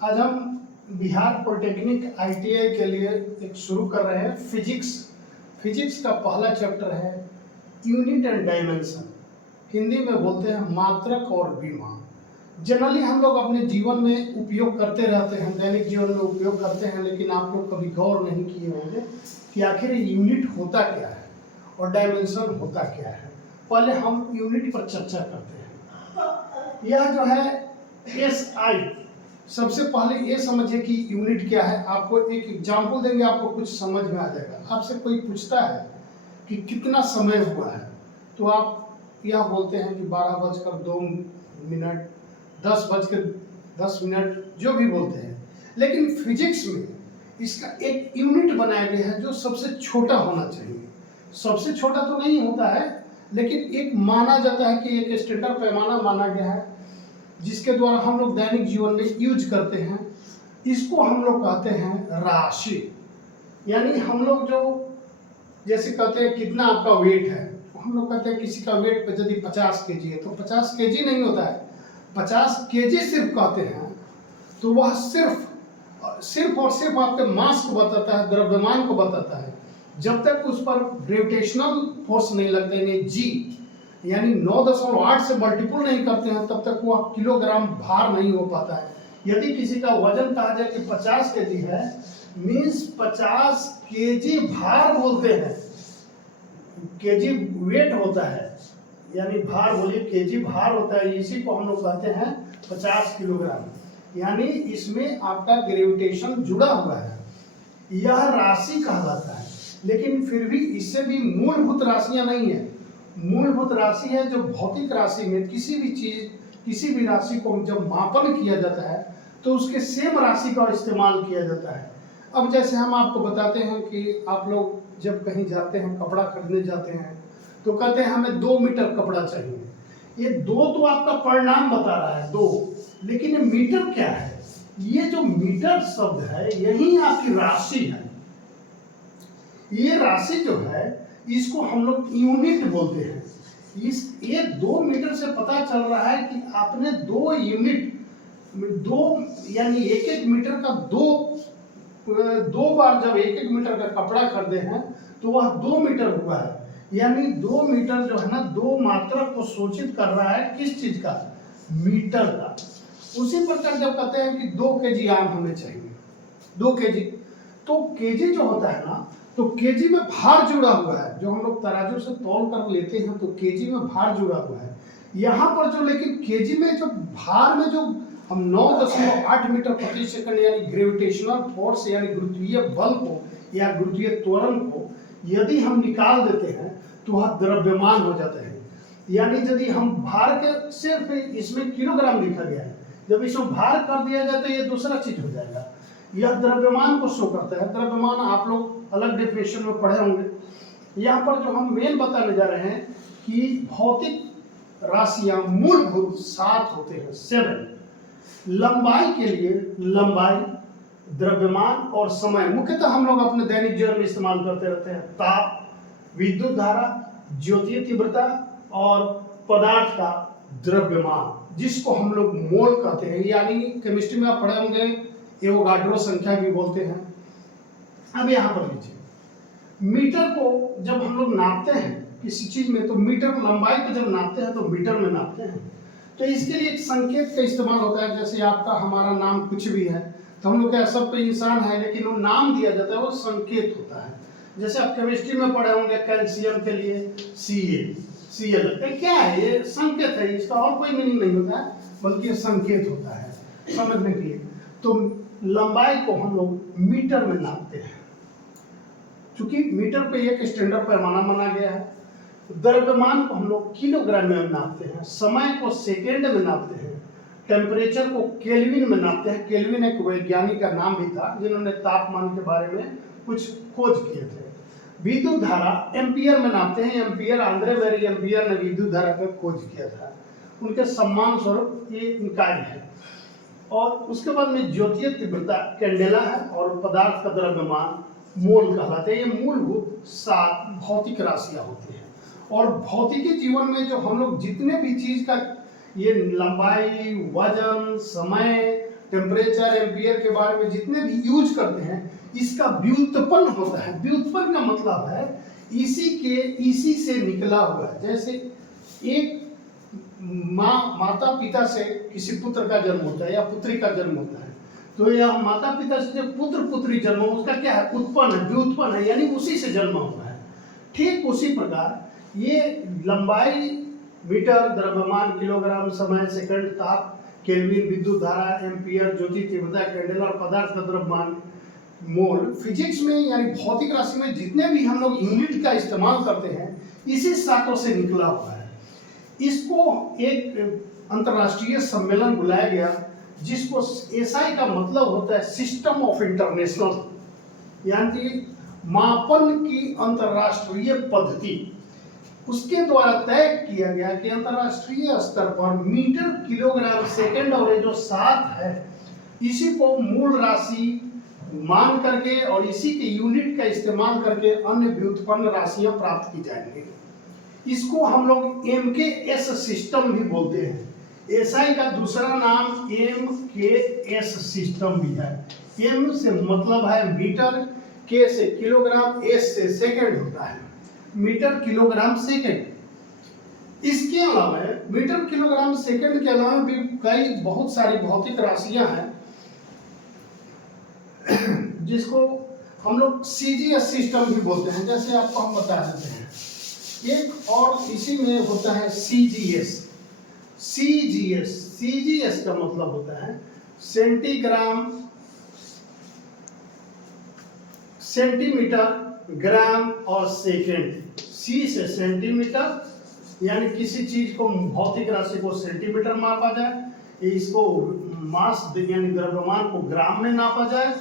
आज हम Bihar polytechnic ITI के लिए एक शुरू कर रहे हैं फिजिक्स। फिजिक्स का पहला चैप्टर है यूनिट एंड डायमेंशन। हिंदी में बोलते हैं मात्रक और विमा। जनरली हम लोग अपने जीवन में उपयोग करते रहते हैं, दैनिक जीवन में उपयोग करते हैं, लेकिन आप लोग कभी गौर नहीं किए होंगे कि आखिर यूनिट होता क्या है और डायमेंशन होता क्या है। पहले हम यूनिट पर चर्चा करते हैं। यह जो है SI, सबसे पहले ये समझिए कि यूनिट क्या है। आपको एक एग्जाम्पल देंगे, आपको कुछ समझ में आ जाएगा। आपसे कोई पूछता है कि कितना समय हुआ है, तो आप यह बोलते हैं कि 12:02, 10:10, जो भी बोलते हैं। लेकिन फिजिक्स में इसका एक यूनिट बनाया गया है जो सबसे छोटा होना चाहिए। सबसे छोटा तो नहीं होता है, लेकिन एक माना जाता है कि एक स्टैंडर्ड पैमाना माना गया है जिसके द्वारा हम लोग दैनिक जीवन में यूज करते हैं। इसको हम लोग कहते हैं राशि। यानी हम लोग जो जैसे कहते हैं कितना आपका वेट है, हम लोग कहते हैं किसी का वेट यदि 50 kg है तो 50 kg नहीं होता है, 50 kg सिर्फ कहते हैं। तो वह सिर्फ और सिर्फ आपके मास को बताता है, द्रव्यमान को बताता है। जब तक उस पर ग्रेविटेशनल फोर्स नहीं लगते यानी जी, यानी 9.8 से मल्टीपल नहीं करते हैं, तब तक वह किलोग्राम भार नहीं हो पाता है। यदि किसी का वजन कहा जाए कि 50 kg है, मीन्स 50 kg भार बोलते हैं। केजी वेट होता है, यानी भार बोलिए, केजी भार होता है। इसी को हम लोग कहते हैं 50 किलोग्राम। यानी इसमें आपका ग्रेविटेशन जुड़ा हुआ है, यह राशि कहलाता है। लेकिन फिर भी इससे भी मूलभूत राशियां नहीं है। मूलभूत राशि है जो भौतिक राशि में किसी भी चीज, किसी भी राशि को जब मापन किया जाता है तो उसके सेम राशि का इस्तेमाल किया जाता है। अब जैसे हम आपको बताते हैं कि आप लोग जब कहीं जाते हैं, कपड़ा खरीदने जाते हैं, तो कहते हैं हमें 2 मीटर कपड़ा चाहिए। ये 2 तो आपका परिणाम बता रहा है 2, लेकिन ये मीटर क्या है? ये जो मीटर शब्द है यही आपकी राशि है। ये राशि जो है इसको हम लोग यूनिट बोलते हैं। ये 2 मीटर से पता चल रहा है कि आपने 2 यूनिट, 2 यानी 1-1 मीटर का 2 बार जब 1-1 मीटर का कपड़ा खरीदे हैं तो वह 2 मीटर हुआ है। यानी 2 मीटर जो है ना, 2 मात्रक को सूचित कर रहा है। किस चीज का? मीटर का। उसी प्रकार जब कहते हैं कि 2 kg आम हमें चाहिए, 2 kg, तो kg जो होता है ना, तो केजी में भार जुड़ा हुआ है। जो हम लोग तराजू से तौल कर लेते हैं तो केजी में भार जुड़ा हुआ है। यहाँ पर जो, लेकिन केजी में जो भार में जो हम 9.8 मीटर प्रति सेकंड यानी ग्रेविटेशनल फोर्स यानी गुरुत्वीय बल को या गुरुत्वीय त्वरण को यदि हम निकाल देते हैं तो वह द्रव्यमान हो जाता है। यानी यदि हम भार के, सिर्फ इसमें किलोग्राम लिखा गया है, जब इसमें भार कर दिया जाए तो ये दूसरा चीज हो जाएगा। यह द्रव्यमान को शो करता है। द्रव्यमान आप लोग अलग डेफिनेशन में पढ़े होंगे। यहाँ पर जो हम मेन बताने जा रहे हैं कि भौतिक राशियां मूलभूत 7 होते हैं, 7। लंबाई के लिए लंबाई, द्रव्यमान और समय मुख्यतः हम लोग अपने दैनिक जीवन में इस्तेमाल करते रहते हैं। ताप, विद्युत धारा, ज्योतीय तीव्रता और पदार्थ का द्रव्यमान, जिसको हम लोग मोल कहते हैं। यानी केमिस्ट्री में आप पढ़े होंगे, एवोगाड्रो संख्या भी बोलते हैं। अब यहाँ पर लीजिए, मीटर को जब हम लोग नापते हैं किसी चीज में, तो मीटर लंबाई को जब नापते हैं तो मीटर में नापते हैं। तो इसके लिए एक संकेत का इस्तेमाल होता है। जैसे आपका हमारा नाम कुछ भी है, तो हम लोग क्या, सब तो इंसान है, लेकिन वो नाम दिया जाता है, वो संकेत होता है। जैसे आप केमिस्ट्री में पढ़े होंगे, कैल्शियम के लिए Cl, क्या है? ये संकेत है, इसका और कोई मीनिंग नहीं होता है, बल्कि ये संकेत होता है समझने के लिए। तो लंबाई को हम लोग मीटर में नापते हैं, क्योंकि मीटर पे एक स्टैंडर्ड पैमाना माना गया है। द्रव्यमान को हम लोग किलोग्राम में नापते हैं, समय को सेकेंड में नापते हैं, टेम्परेचर को केल्विन में नापते हैं। केल्विन एक वैज्ञानिक का नाम भी था जिन्होंने तापमान के बारे में कुछ खोज किए थे। विद्युत धारा एम्पियर में नापते हैं। एम्पियर, आंद्रे वेरी एम्पियर ने विद्युत धारा का खोज किया था, उनके सम्मान स्वरूप ये इकाई है। और उसके बाद में ज्योतीय तीव्रता कैंडेला है, और पदार्थ का द्रव्यमान मोल कहलाते हैं। ये मूलभूत 7 भौतिक राशियां होती हैं। और भौतिकी जीवन में जो हम लोग जितने भी चीज का, ये लंबाई, वजन, समय, टेम्परेचर, एम्पियर के बारे में जितने भी यूज करते हैं, इसका व्युत्पन्न होता है। व्युत्पन्न का मतलब है इसी से निकला हुआ है। जैसे एक माता पिता से किसी पुत्र का जन्म होता है या पुत्री का जन्म होता है, तो यह माता पिता से जो पुत्र पुत्री जन्म हो, उसका क्या है? उत्पन्न है, व्युत्पन्न है, यानी उसी से जन्म हुआ है। ठीक उसी प्रकार ये लंबाई मीटर, द्रव्यमान किलोग्राम, समय सेकंड, ताप केल्विन, विद्युत धारा एम्पियर, ज्योति तीव्रता कैंडेला और पदार्थ का द्रव्यमान मोल, फिजिक्स में यानी भौतिक राशि में जितने भी हम लोग यूनिट का इस्तेमाल करते हैं, इसी शाखों से निकला हुआ है। इसको एक अंतर्राष्ट्रीय सम्मेलन बुलाया गया, जिसको एसआई का मतलब होता है सिस्टम ऑफ इंटरनेशनल, यानी मापन की अंतर्राष्ट्रीय पद्धति। उसके द्वारा तय किया गया कि अंतर्राष्ट्रीय स्तर पर मीटर, किलोग्राम, सेकंड और ये जो 7 है, इसी को मूल राशि मान करके और इसी के यूनिट का इस्तेमाल करके अन्य व्युत्पन्न राशियां प्राप्त की जाएंगी। इसको हम लोग MKS सिस्टम भी बोलते हैं। एसआई का दूसरा नाम MKS सिस्टम भी है। M से मतलब है मीटर, K से किलोग्राम, S से सेकंड होता है, मीटर, किलोग्राम, सेकंड। इसके अलावा मीटर, किलोग्राम, सेकंड के अलावा भी कई बहुत सारी भौतिक राशियां हैं, जिसको हम लोग CGS सिस्टम भी बोलते हैं। जैसे आपको हम बता देते हैं, एक और इसी में होता है CGS। CGS का मतलब होता है सेंटीग्राम, सेंटीमीटर, ग्राम और सेकंड। C से सेंटीमीटर, यानी किसी चीज को, भौतिक राशि को सेंटीमीटर मापा जाए, इसको मास यानी द्रव्यमान को ग्राम में नापा जाए,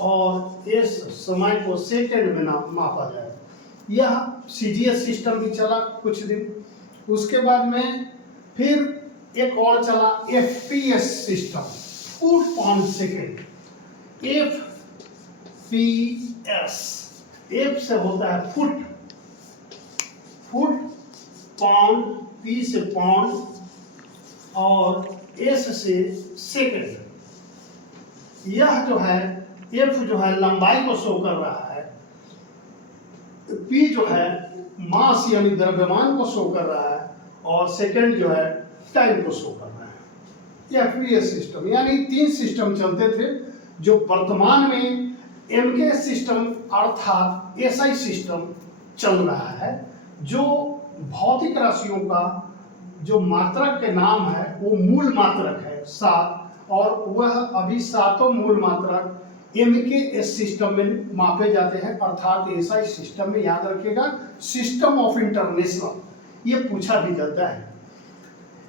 और इस समय को सेकंड में मापा जाए। यह CGS सिस्टम भी चला कुछ दिन। उसके बाद में फिर एक और चला FPS system, foot pound second. FPS, F से होता है फुट, पाउंड, P से पाउंड और S से सेकंड। यह जो है F जो है लंबाई को शो कर रहा है, P जो है मास यानी द्रव्यमान को शो कर रहा है, और सेकंड जो है टाइम को शो कर रहा है। FPS सिस्टम, यानी 3 सिस्टम चलते थे, जो वर्तमान में MKS सिस्टम अर्थात SI सिस्टम चल रहा है, जो भौतिक राशियों का जो मात्रक के नाम है वो मूल मात्रक है 7, और वह अभी 7 मूल मात्रक MKS सिस्टम में मापे जाते हैं, अर्थात SI सिस्टम में। याद रखिएगा, सिस्टम ऑफ इंटरनेशनल, ये पूछा भी जाता है।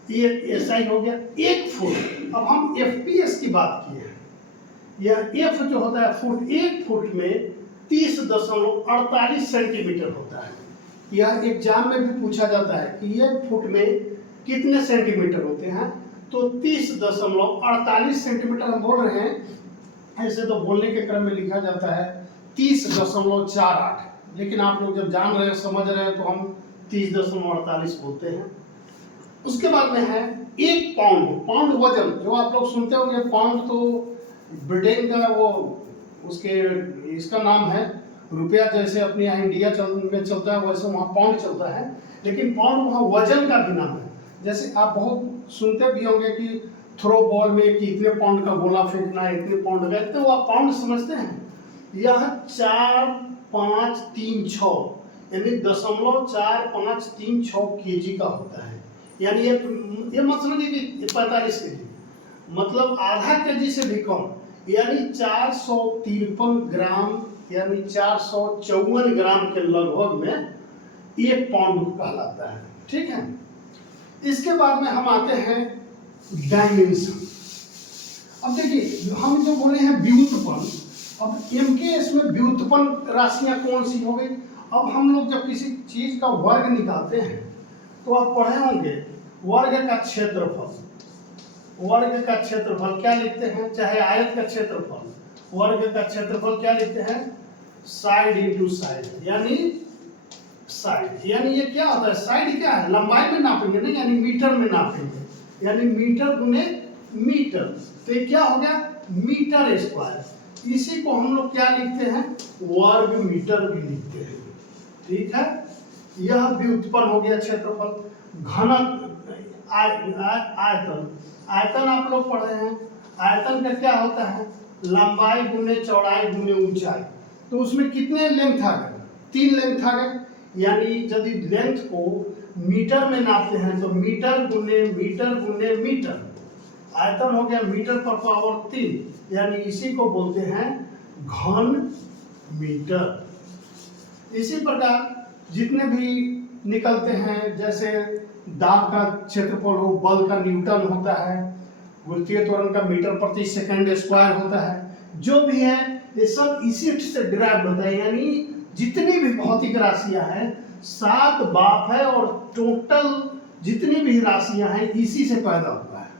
ये SI हो गया। 1 फुट। अब हम FPS की बात किए हैं। यह F जो होता है फुट, 1 फुट में 30.48 सेंटीमीटर होता है। यह एग्जाम में भी पूछा जाता है कि 1 फुट में कितने सेंटीमीटर होते हैं, तो 30.48 सेंटीमीटर हम बोल रहे हैं। ऐसे तो बोलने के क्रम में लिखा जाता है 30.48, लेकिन आप लोग जब जान रहे हैं, समझ रहे हैं, तो हम 30.48 बोलते हैं। उसके बाद में है 1 पाउंड। पाउंड वजन, जो आप लोग सुनते होंगे, पाउंड तो ब्रिटेन का वो उसके इसका नाम है। रुपया जैसे अपने यहाँ इंडिया में चलता है, वैसे वहाँ पाउंड चलता है, लेकिन पाउंड वहाँ वजन का भी नाम है। जैसे आप बहुत सुनते भी होंगे कि थ्रो बॉल में कि इतने पाउंड का गोला फेंकना है, इतने पाउंड का, तो वो आप पाउंड समझते हैं। यह 4.536 यानी 0.4536 kg का होता है। यानी ये मत समझिए कि 45 kg, मतलब आधा kg से भी कम, यानी 453 ग्राम, यानी 454 ग्राम के लगभग में 1 पाउंड कहलाता है। ठीक है। इसके बाद में हम आते हैं डायमेंशन। अब देखिए, हम जो बोले हैं व्युत्पन्न, अब MKS में व्युत्पन्न राशियां कौन सी हो गई। अब हम लोग जब किसी चीज का वर्ग निकालते हैं, तो आप पढ़े होंगे वर्ग का क्षेत्रफल। वर्ग का क्षेत्रफल क्या लिखते हैं, चाहे आयत का क्षेत्रफल, वर्ग का क्षेत्रफल क्या लिखते हैं, साइड इंटू साइड, यानी साइड। यानी ये क्या होता है, साइड क्या है, लंबाई में नापेंगे नहीं, यानी मीटर में नापेंगे, यानी मीटर गुने मीटर। तो ये क्या हो गया, मीटर स्क्वायर। इसी को हम लोग क्या लिखते हैं, वर्ग मीटर भी लिखते हैं। ठीक है, यह व्युत्पन्न हो गया क्षेत्रफल। घनक आयतन, आयतन आप लोग पढ़े हैं, आयतन का क्या होता है, लंबाई गुने चौड़ाई गुने ऊंचाई। तो उसमें कितने लेंथ आ गए, 3 लेंथ आ गए। यानी यदि लेंथ को मीटर में नापते हैं तो मीटर गुने मीटर गुने मीटर, आयतन हो गया मीटर पर पावर 3, यानी इसी को बोलते हैं घन मीटर। इसी प्रकार जितने भी निकलते हैं, जैसे दाब का क्षेत्रफल हो, बल का न्यूटन होता है, गुरुत्वीय त्वरण का मीटर प्रति सेकंड स्क्वायर होता है, जो भी है ये सब इसी से डिराइव होता है। यानी जितनी भी भौतिक राशियां हैं 7 बाप है, और टोटल जितनी भी राशियां हैं इसी से पैदा हुआ है।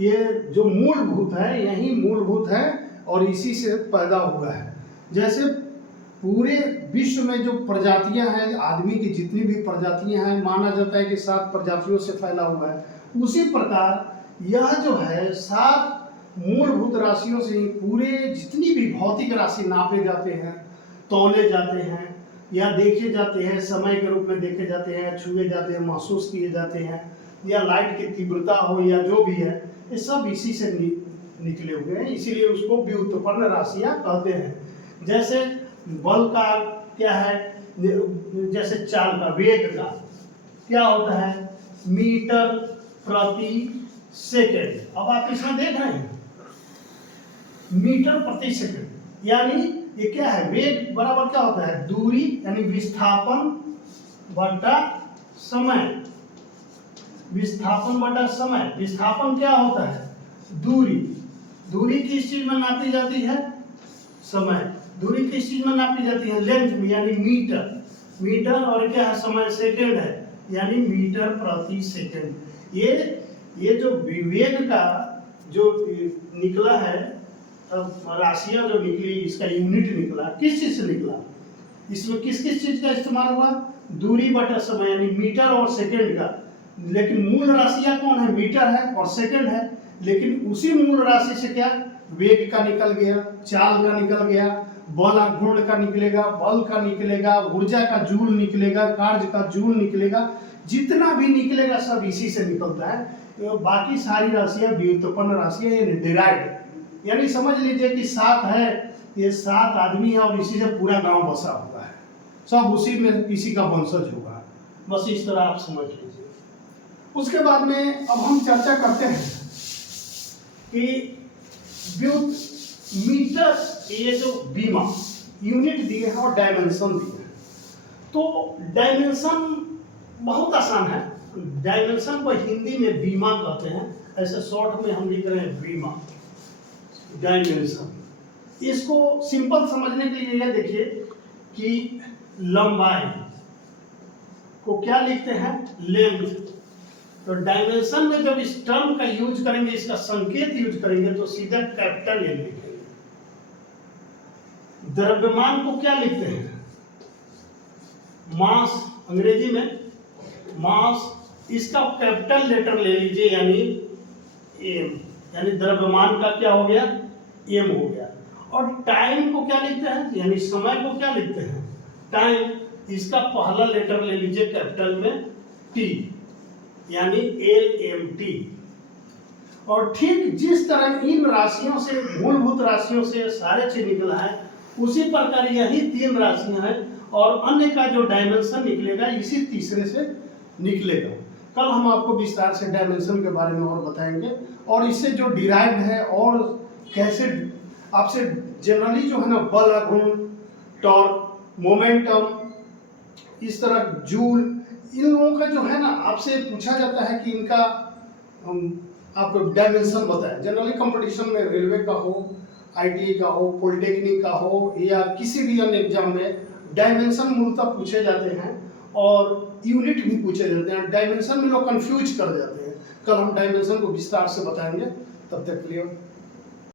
ये जो मूलभूत है, यही मूलभूत है और इसी से पैदा हुआ है। जैसे पूरे विश्व में जो प्रजातियां हैं, आदमी की जितनी भी प्रजातियां हैं, माना जाता है कि 7 प्रजातियों से फैला हुआ है। उसी प्रकार यह जो है 7 मूलभूत राशियों से पूरे जितनी भी भौतिक राशि नापे जाते हैं, तौले जाते हैं या देखे जाते हैं, समय के रूप में देखे जाते हैं, छुए जाते हैं, महसूस किए जाते हैं, या लाइट की तीव्रता हो या जो भी है, ये सब इसी से निकले हुए हैं। इसीलिए उसको व्युत्पन्न राशियां कहते हैं। जैसे बल का क्या है, जैसे चाल का, वेग का क्या होता है, मीटर प्रति सेकंड। अब आप इसमें देख रहे हैं मीटर प्रति सेकंड, यानी ये क्या है, वेग बराबर क्या होता है, दूरी यानी विस्थापन बटा समय, विस्थापन बटा समय। विस्थापन क्या होता है, दूरी, दूरी किस चीज में नापी जाती है, समय। दूरी किस चीज में नापी जाती है, लेंथ में, यानी मीटर, मीटर, और क्या है समय, सेकंड है, यानी मीटर प्रति सेकंड। ये जो विवेक का जो निकला है, राशियां जो निकली, इसका यूनिट निकला, किस चीज से निकला, इसमें किस किस चीज का इस्तेमाल हुआ, दूरी बटा समय, यानी मीटर और सेकंड का। लेकिन मूल राशियां कौन है, मीटर है और सेकंड है। लेकिन उसी मूल राशि से क्या, वेग का निकल गया, चाल का निकल गया, बल गुण का निकलेगा, बल का निकलेगा, ऊर्जा का जूल निकलेगा, कार्य का जूल निकलेगा, जितना भी निकलेगा सब इसी से निकलता है। तो बाकी सारी राशियां व्युत्पन्न राशियां, ये डिराइव्ड, यानी समझ लीजिए कि 7 है, ये 7 आदमी है और इसी से पूरा गांव बसा हुआ है, सब उसी में किसी का वंशज होगा। बस इस तरह आप समझ लीजिए। उसके बाद में अब हम चर्चा करते हैं कि मीटर, ये जो बीमा यूनिट दिए हैं और डायमेंशन दिए हैं। तो डायमेंशन बहुत आसान है, डायमेंशन को हिंदी में बीमा कहते हैं, ऐसे शॉर्ट में हम लिख रहे हैं बीमा, डायमेंशन। इसको सिंपल समझने के लिए यह देखिए कि लंबाई को क्या लिखते हैं, लेंथ। तो डायमेंशन में जब इस टर्म का यूज करेंगे, इसका संकेत यूज करेंगे, तो सीधा कैपिटल एल लिखेंगे। द्रव्यमान को क्या लिखते हैं, मास, अंग्रेजी में मास, इसका कैपिटल लेटर ले लीजिए, यानी एम, यानी द्रव्यमान का क्या हो गया, एम हो गया। और टाइम को क्या लिखते हैं, यानी समय को क्या लिखते हैं, टाइम, इसका पहला लेटर ले लीजिए कैपिटल में, टी, यानी LMT। और ठीक जिस तरह इन राशियों से, मूलभूत राशियों से सारे चीज निकला है, उसी प्रकार यही 3 राशियां हैं, और अन्य का जो डायमेंशन निकलेगा इसी तीसरे से निकलेगा। कल हम आपको विस्तार से डायमेंशन के बारे में और बताएंगे, और इससे जो डिराइव है और कैसे आपसे जनरली जो है ना, बल गुण, टॉर्क, मोमेंटम, इस तरह जूल, इन लोगों का जो है ना, आपसे पूछा जाता है कि इनका आप डायमेंशन बताएं। जनरली कंपटीशन में रेलवे का हो, ITI का हो, पॉलिटेक्निक का हो, या किसी भी अन्य एग्जाम में डायमेंशन मूलतः पूछे जाते हैं और यूनिट भी पूछे जाते हैं। डायमेंशन में लोग कंफ्यूज कर जाते हैं। कल हम डायमेंशन को विस्तार से बताएंगे, तब तक के लिए